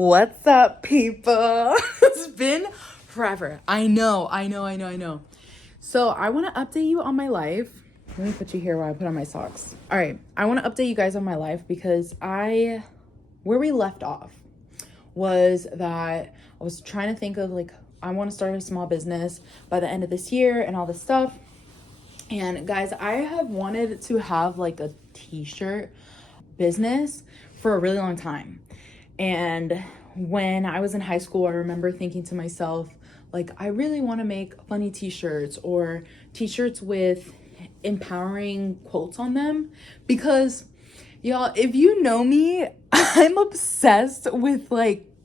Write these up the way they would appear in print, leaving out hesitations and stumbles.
What's up, people? It's been forever. I know. So I want to update you on my life. Let me put you here while I put on my socks. All right. I want to update you guys on my life because where we left off was that I was trying to think of I want to start a small business by the end of this year and all this stuff. And guys, I have wanted to have a t-shirt business for a really long time. And when I was in high school, I remember thinking to myself, I really want to make funny t-shirts or t-shirts with empowering quotes on them. Because, y'all, if you know me, I'm obsessed with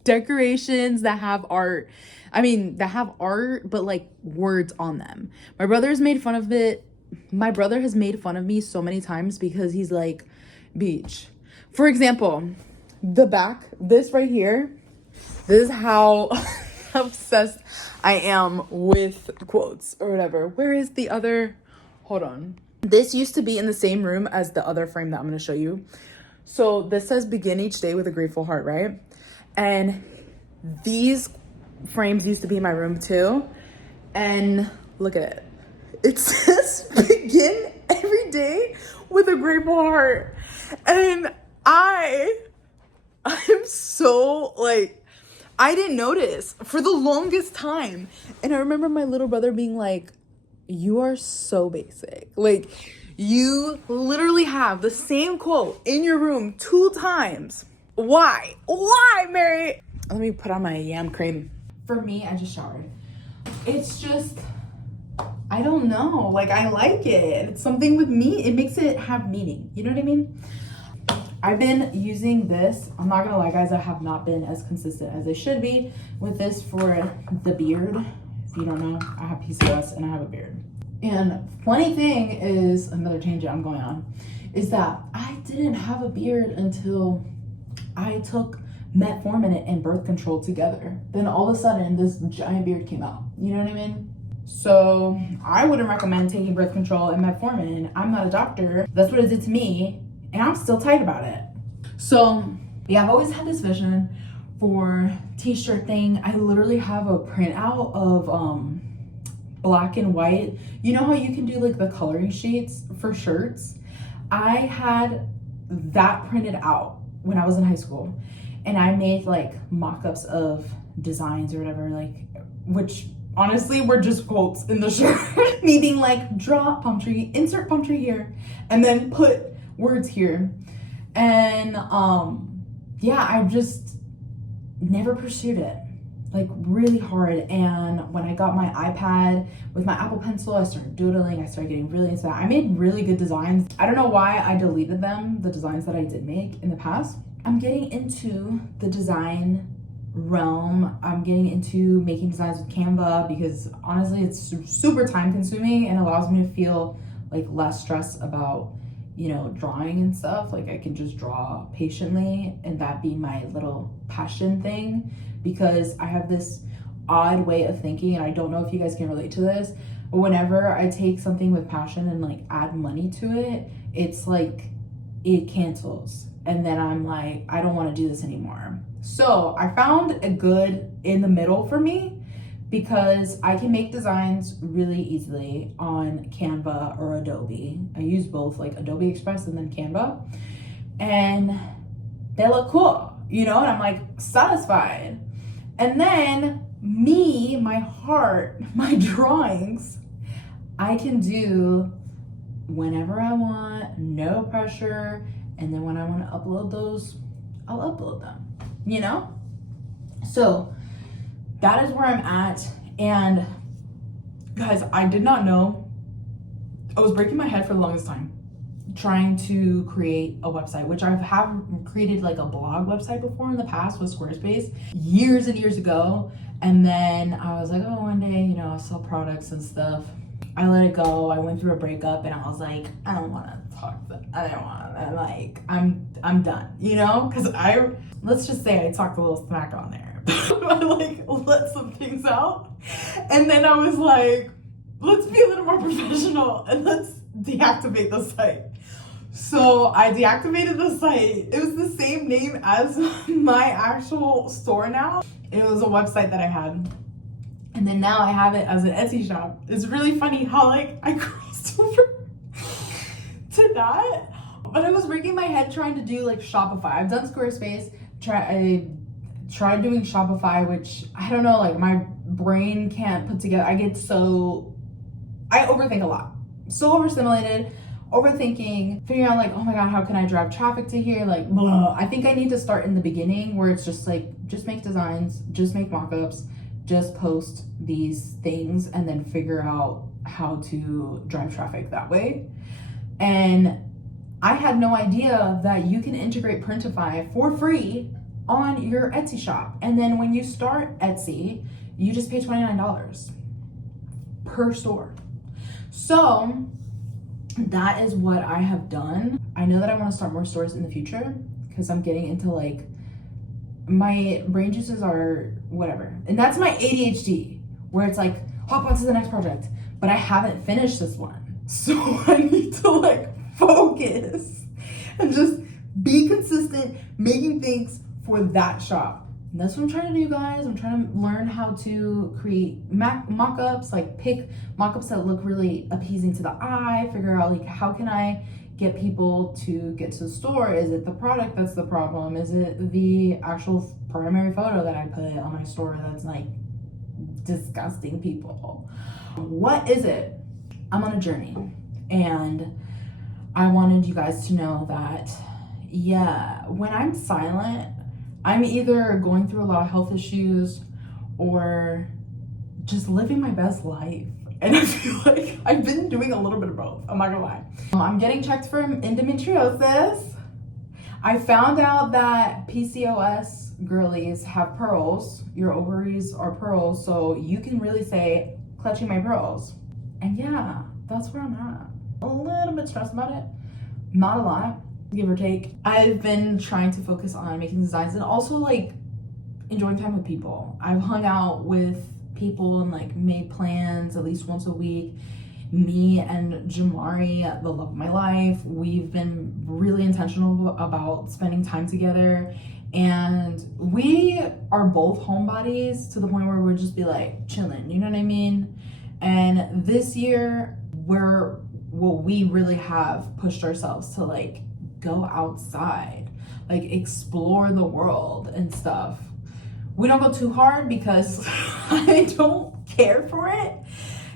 decorations that have art. That have art, but words on them. My brother has made fun of it. My brother has made fun of me so many times because he's like, beach. For example, the back, this right here, this is how obsessed I am with quotes or whatever. Where is the other? Hold on. This used to be in the same room as the other frame that I'm going to show you. So this says begin each day with a grateful heart, right? And these frames used to be in my room too. And look at it. It says begin every day with a grateful heart. And I'm so I didn't notice for the longest time. And I remember my little brother being like, you are so basic. You literally have the same quote in your room 2 times. Why, Mary? Let me put on my yam cream. For me, I just showered. It's just, I don't know. I like it. It's something with me. It makes it have meaning. You know what I mean? I've been using this. I'm not gonna lie, guys. I have not been as consistent as I should be with this for the beard. If you don't know, I have PCOS and I have a beard. And funny thing is, another tangent I'm going on, is that I didn't have a beard until I took metformin and birth control together. Then all of a sudden, this giant beard came out. You know what I mean? So I wouldn't recommend taking birth control and metformin. I'm not a doctor. That's what it did to me. And I'm still tight about it. So yeah, I've always had this vision for t-shirt thing. I literally have a printout of black and white. You know how you can do the coloring sheets for shirts? I had that printed out when I was in high school. And I made mock-ups of designs or whatever, which honestly were just quotes in the shirt. Me being draw palm tree, insert palm tree here, and then put words here. And yeah, I've just never pursued it really hard. And when I got my iPad with my Apple Pencil, I started doodling. I started getting really into that. I made really good designs. I don't know why I deleted them, the designs that I did make in the past. I'm getting into the design realm. I'm getting into making designs with Canva because honestly it's super time consuming and allows me to feel less stress about drawing and stuff. I can just draw patiently and that be my little passion thing, because I have this odd way of thinking, and I don't know if you guys can relate to this, but whenever I take something with passion and add money to it, it's it cancels, and then I'm I don't want to do this anymore. So I found a good in the middle for me, because I can make designs really easily on Canva or Adobe. I use both Adobe Express and then Canva, and they look cool, and I'm satisfied. And then me, my heart, my drawings, I can do whenever I want, no pressure. And then when I want to upload those, I'll upload them, So that is where I'm at. And guys, I did not know. I was breaking my head for the longest time trying to create a website, which I have created a blog website before in the past with Squarespace years and years ago. And then I was oh, one day, I'll sell products and stuff. I let it go. I went through a breakup and I was I don't want to talk. I don't want to, I'm done, because let's just say I talked a little smack on there. I let some things out, and then I was let's be a little more professional and let's deactivate the site. So I deactivated the site. It was the same name as my actual store now. It was a website that I had. And then now I have it as an Etsy shop. It's really funny how like I crossed over to that. But I was breaking my head trying to do like Shopify. I've done Squarespace. I tried doing Shopify, which I don't know, like my brain can't put together. I overthink a lot. So overstimulated, overthinking, figuring out like, oh my God, how can I drive traffic to here? Like, blah. I think I need to start in the beginning where it's just like, just make designs, just make mock-ups, just post these things and then figure out how to drive traffic that way. And I had no idea that you can integrate Printify for free on your Etsy shop. And then when you start Etsy, you just pay $29 per store. So that is what I have done. I know that I want to start more stores in the future because I'm getting into like, my brain juices are whatever. And that's my ADHD where it's like, hop on to the next project, but I haven't finished this one. So I need to like focus and just be consistent making things for that shop. And that's what I'm trying to do, guys. I'm trying to learn how to create mock-ups, like pick mock-ups that look really appeasing to the eye, figure out like how can I get people to get to the store? Is it the product that's the problem? Is it the actual primary photo that I put on my store that's like disgusting people? What is it? I'm on a journey and I wanted you guys to know that, yeah, when I'm silent, I'm either going through a lot of health issues or just living my best life. And I feel like I've been doing a little bit of both. I'm not gonna lie. I'm getting checked for endometriosis. I found out that PCOS girlies have pearls. Your ovaries are pearls, so you can really say, clutching my pearls. And yeah, that's where I'm at. A little bit stressed about it. Not a lot, give or take. I've been trying to focus on making designs and also like enjoying time with people. I've hung out with people and like made plans at least once a week. Me and Jamari, the love of my life, we've been really intentional about spending time together, and we are both homebodies to the point where we'll just be like chilling, you know what I mean? And this year we really have pushed ourselves to like go outside, like explore the world and stuff. We don't go too hard because I don't care for it.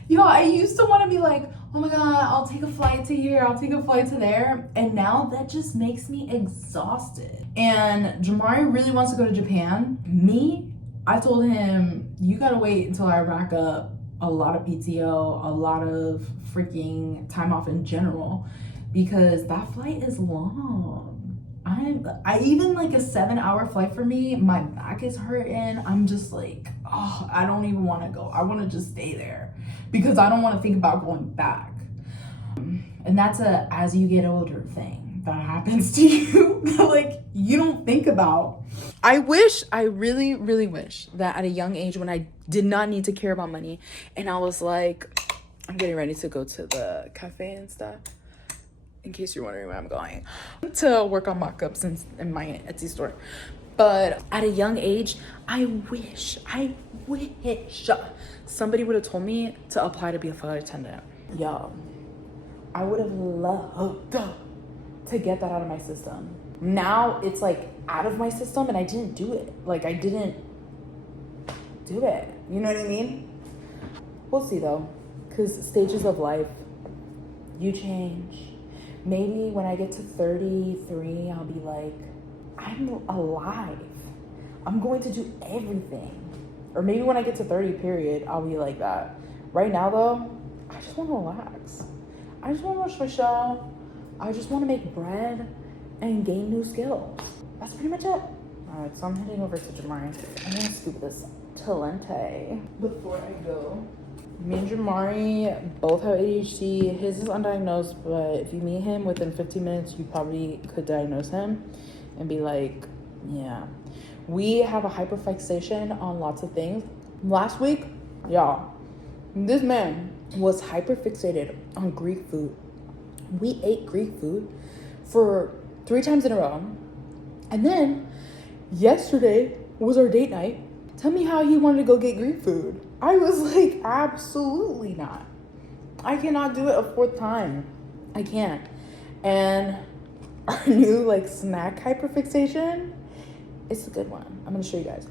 Yo, I used to want to be like, oh my God, I'll take a flight to here, I'll take a flight to there. And now that just makes me exhausted. And Jamari really wants to go to Japan. Me, I told him, you gotta wait until I rack up a lot of PTO, a lot of freaking time off in general, because that flight is long. I even like a 7-hour flight for me, my back is hurting. I'm just like, oh, I don't even want to go. I want to just stay there because I don't want to think about going back. And that's a as you get older thing that happens to you that like you don't think about. I really, really wish that at a young age when I did not need to care about money and I was like, I'm getting ready to go to the cafe and stuff. In case you're wondering where I'm going, to work on mock-ups in my Etsy store. But at a young age, I wish somebody would have told me to apply to be a flight attendant. Yo, I would have loved to get that out of my system. Now it's like out of my system and I didn't do it. Like I didn't do it. You know what I mean? We'll see though, because stages of life, you change. Maybe when I get to 33, I'll be like, I'm alive. I'm going to do everything. Or maybe when I get to 30, period, I'll be like that. Right now, though, I just want to relax. I just want to watch my show. I just want to make bread and gain new skills. That's pretty much it. All right, so I'm heading over to Jamari. I'm going to scoop this Talente before I go. Me and Jamari both have ADHD. His is undiagnosed, but if you meet him within 15 minutes, you probably could diagnose him and be like, yeah. We have a hyperfixation on lots of things. Last week, y'all, this man was hyperfixated on Greek food. We ate Greek food for 3 times in a row. And then yesterday was our date night. Tell me how he wanted to go get Greek food. I was like, absolutely not. I cannot do it a 4th time. I can't. And our new like snack hyperfixation, it's a good one. I'm gonna show you guys.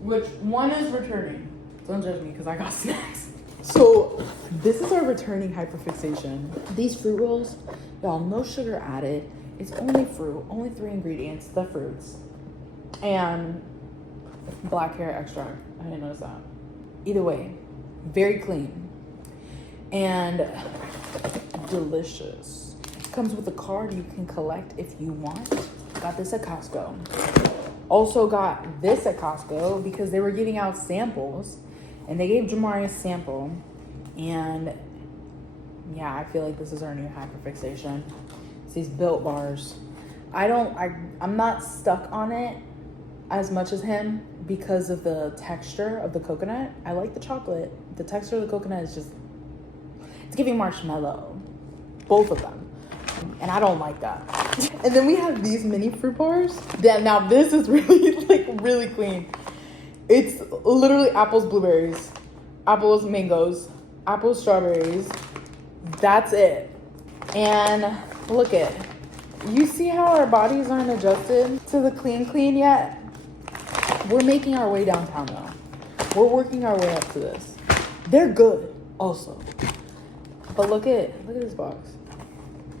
Which one is returning? Don't judge me because I got snacks. So this is our returning hyperfixation. These fruit rolls, y'all, no sugar added. It's only fruit, only 3 ingredients, the fruits, and black hair extract. I didn't notice that. Either way, very clean and delicious. Comes with a card you can collect if you want. Got this at Costco. Also got this at Costco because they were giving out samples, and they gave Jamari a sample. And yeah, I feel like this is our new hyperfixation. It's these Built bars. I'm not stuck on it as much as him because of the texture of the coconut. I like the chocolate. The texture of the coconut is just, it's giving marshmallow. Both of them. And I don't like that. And then we have these mini fruit bars. Now this is really really clean. It's literally apples, blueberries, apples, mangoes, apples, strawberries. That's it. And look it. You see how our bodies aren't adjusted to the clean yet? We're making our way downtown though. We're working our way up to this. They're good also. But look at this box.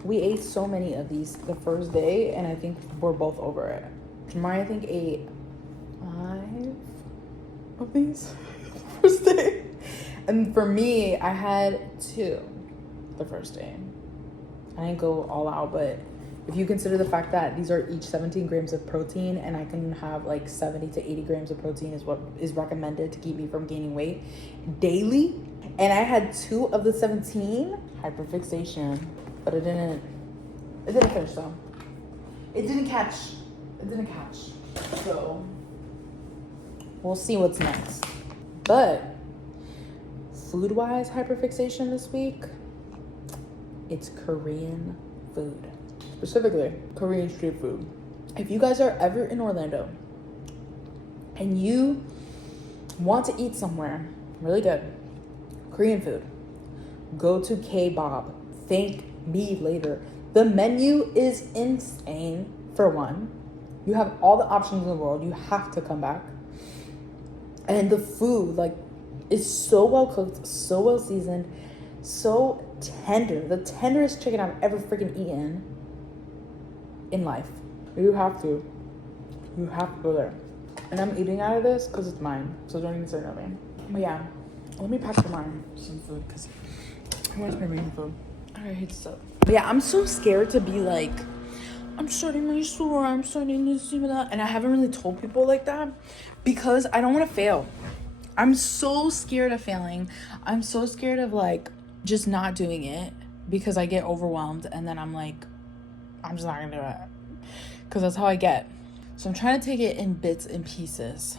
We ate so many of these the first day, and I think we're both over it. Jamari, I think, ate 5 of these the first day. And for me, I had 2 the first day. I didn't go all out, but if you consider the fact that these are each 17 grams of protein, and I can have like 70 to 80 grams of protein is what is recommended to keep me from gaining weight daily. And I had 2 of the 17, hyperfixation. But it didn't finish though. It didn't catch. So we'll see what's next. But food-wise hyperfixation this week, it's Korean food. Specifically, Korean street food. If you guys are ever in Orlando and you want to eat somewhere really good, Korean food, go to K-Bob. Thank me later. The menu is insane. For one, you have all the options in the world. You have to come back. And the food is so well cooked, so well seasoned, so tender. The tenderest chicken I've ever freaking eaten in life. You have to go there. And I'm eating out of this because it's mine, so don't even say nothing. But yeah, let me pack for mine some food because I want to bring food. I hate stuff. But yeah, I'm so scared to be like, I'm starting my store, I'm starting this, that. And I haven't really told people like that because I don't want to fail. I'm so scared of failing. I'm so scared of just not doing it because I get overwhelmed and then I'm like, I'm just not going to do it. Because that's how I get. So I'm trying to take it in bits and pieces.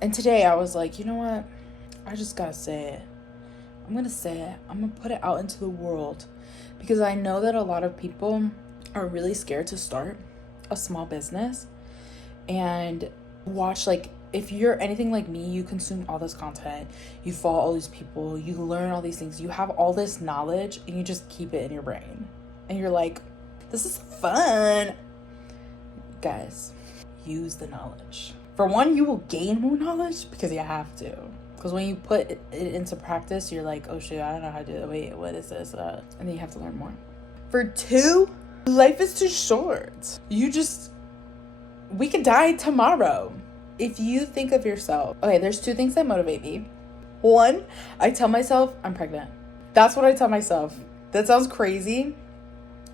And today I was like, you know what? I just got to say it. I'm going to say it. I'm going to put it out into the world because I know that a lot of people are really scared to start a small business and watch, if you're anything like me, you consume all this content, you follow all these people, you learn all these things, you have all this knowledge and you just keep it in your brain. And you're like, this is fun. Guys, use the knowledge. For one, you will gain more knowledge because you have to. Because when you put it into practice, you're like, oh shit, I don't know how to do it. Wait, what is this? And then you have to learn more. For 2, life is too short. We could die tomorrow. If you think of yourself, okay, there's 2 things that motivate me. 1, I tell myself I'm pregnant. That's what I tell myself. That sounds crazy.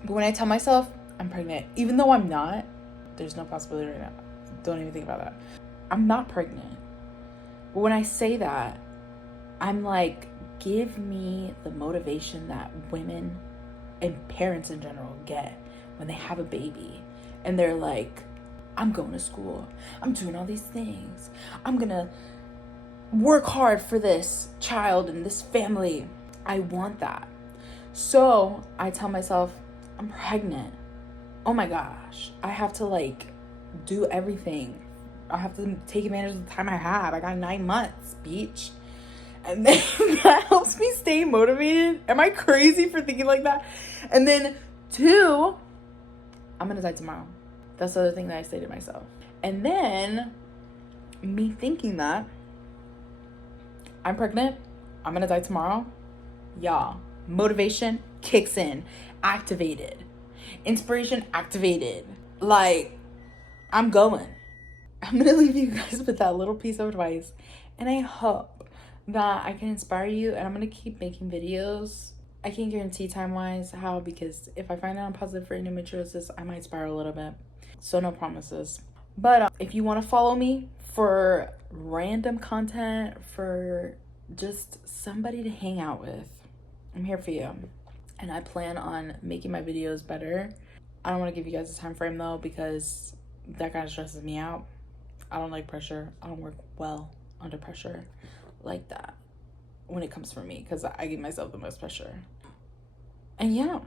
But when I tell myself I'm pregnant, even though I'm not, there's no possibility right now. Don't even think about that. I'm not pregnant. But when I say that, I'm like, give me the motivation that women and parents in general get when they have a baby. And they're like, I'm going to school. I'm doing all these things. I'm going to work hard for this child and this family. I want that. So I tell myself, I'm pregnant. oh my gosh, I have to like do everything. I have to take advantage of the time I have. I got 9 months, beach. And then that helps me stay motivated. Am I crazy for thinking like that? And then 2, I'm gonna die tomorrow. That's the other thing that I say to myself. And then me thinking that I'm pregnant, I'm gonna die tomorrow. Y'all, motivation kicks in, activated. Inspiration activated. Like, I'm going. I'm gonna leave you guys with that little piece of advice. And I hope that I can inspire you, and I'm gonna keep making videos. I can't guarantee time-wise how, because if I find out I'm positive for endometriosis, I might spiral a little bit. So no promises. But if you want to follow me for random content, for just somebody to hang out with, I'm here for you. And I plan on making my videos better. I don't want to give you guys a time frame though, because that kind of stresses me out. I don't like pressure. I don't work well under pressure like that when it comes from me, because I give myself the most pressure. And yeah,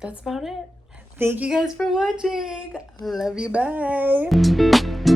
that's about it. Thank you guys for watching. Love you. Bye.